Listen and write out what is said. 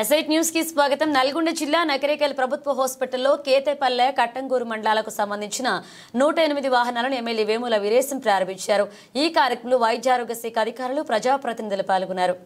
ఎస్ఐట్ news కి స్వాగతం. నల్గొండ జిల్లా నకరేకల్ ప్రభుత్వ హాస్పిటల్లో కేతేపల్లె, కట్టంగూరు మండలాలకు సంబంధించిన 108 వాహనాలను ఎమ్మెల్యే వేముల వీరేశం ప్రారంభించారు. ఈ కార్యక్రమంలో వైద్య ఆరోగ్య శాఖ అధికారులు, ప్రజాప్రతినిధులు పాల్గొన్నారు.